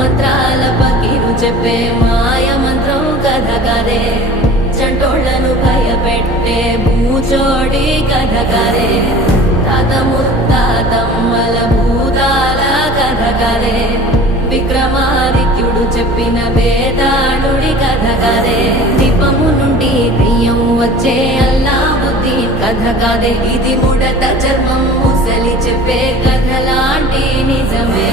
మంత్రాల పకీరు చెప్పే మాయ మంత్రం కథ కదే చంటోళ్లను భయపెట్టే భూచోడి కథ కదే తాత ముత్తాతమ్మల భూతాల కథ కదే విక్రమాదిత్యుడు చెప్పిన వేదాళుడి కథ కదే దీపము నుండి దెయ్యం వచ్చే అల్లావుద్దీన్ కథ కాదే ఇది ముడత చర్మం ముసలి చెప్పే కథ లాంటి నిజమే